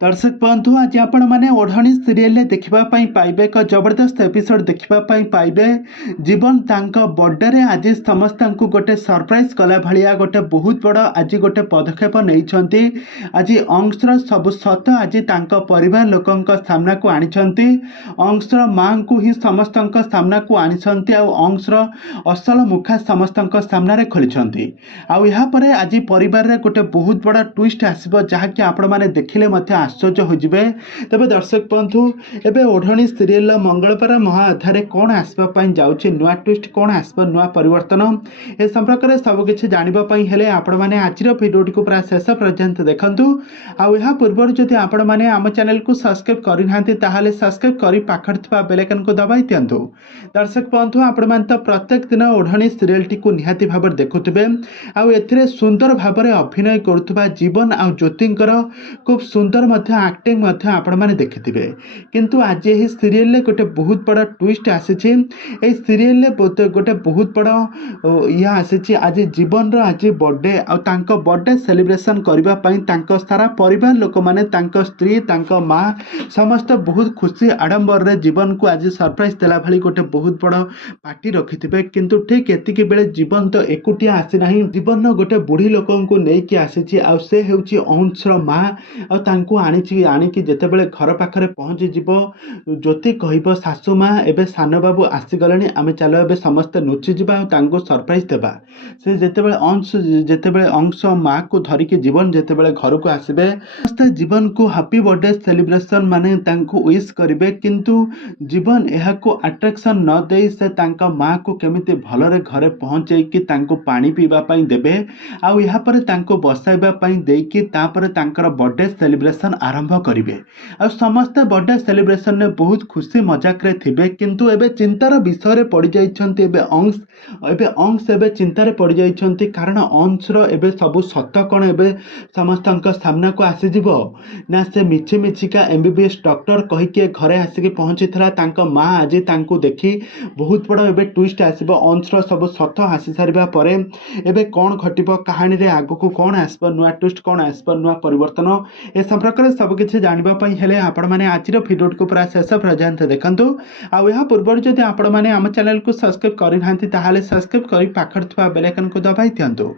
दर्शक बंधु आज आपण मैंने ओढ़णी सीरियल देखा पाइबे एक जबरदस्त एपिसोड देखा पाइबे। जीवन तांका बर्थडे रे आज समस्त गोटे सरप्राइज कला भाया गोटे बहुत बड़ आज गोटे पदक्षेप नहीं। आज अंशर सब सत आज तांका परिवार लोकों सामना को आनी। अंशर माँ को ही समस्त सामना को आनी। अंशर असल मुखा समस्त सामने खोली। आपर आज परिवार गोटे बहुत बड़ा ट्विस्ट आसो जहाँकि आपण मैंने देखिले आश्चर्य हो जाए। तेज दर्शक बंधु एवं ओढ़णी सीरियल मंगलवार महाअध्याय कौन आसवाई जाऊँगी नुआ ट्विस्ट कौन आसब नुआ परिवर्तन ए संपर्क में सबकि जानापी आपण मैंने आज भिडियोटी को पूरा शेष पर्यंत देखूँ। आ पूर्व जदि आपण मैंने आम चैनल को सब्सक्राइब करना सब्सक्राइब कर पाखर बेलैकन को दबाई दिंतु। दर्शक बंधु आपण मैंने तो प्रत्येक दिन ओढ़णी सीरियल टी निहाती भाव देखुवे आउ सुंदर भाव में अभिनय करुवा जीवन आ ज्योतिंकर खूब सुंदर एक्टिंग आपण मैंने देखिथिबे। किंतु आज यही सीरियल गोटे बहुत बड़ा ट्विस्ट आसी। सीरियल गोटे बहुत बड़ा यह आसी। आज जीवन आज बर्थडे आंक बर्थडे सेलिब्रेशन करने सारा परिवार लोक मैंने स्त्री माँ समस्त बहुत खुशी आडंबर रे जीवन को आज सरप्राइज देला भली गोटे बहुत बड़ा पार्टी रखिथिबे। किंतु ठीक एतिकी बेले जीवन तो एकुटिया आसी नाही। जीवन गोटे बुढ़ी लोकों को लेकिन आसी आ से हेउची अंशर माँ आनिकी जितेबाला घर पाखे पहुँची जीव ज्योति कह सासू माँ एवं सान बाबू आसीगले आम चल ए समस्ते लुचिजा सरप्राइज देवा। से जितेबाला अंश माँ को धरिकी जीवन जितेबाला घर को आसबे समस्ते जीवन को हैप्पी बर्थडे सेलिब्रेशन माने विश करेंगे। किंतु जीवन यह अट्राक्शन न दे से माँ को केमिति भलरे घरे पहुँचेकी पानी पीवाई देवे आपर बसाइवाई देकी बर्थडे सेलिब्रेशन आरंभ करेंगे। समस्ते बर्थडे सेलिब्रेशन में बहुत खुशी मजाक थे। किंतु एबे चिंतार विषय पड़ जाइछन्ति। अंश एबे चिंतार पड़ जाइछन्ति कारण अंशर एबे सब सत कौन एबे समस्त सामना को आसीजिव ना से मिछि मिछिका MBBS डॉक्टर कहीकि घरे आसिक पहुँची माँ आज देखी बहुत बड़ा एबे ट्विस्ट आसब। अंशर सब सत आसी सारा पर एबे कौन घटब कहानी रे आग को कौन आसब नुआ ट्विस्ट कौन आसब नुआ परिवर्तन ए संपर्क में सबकि जानापी आपण मैंने आज भिडियो को पूरा शेष पर्यंत देखूँ। आ पूर्व जदि आपण मैंने आम चैनल को सब्सक्राइब करना सब्सक्राइब कर पाखर बेलैकन को दबाई दिंतु।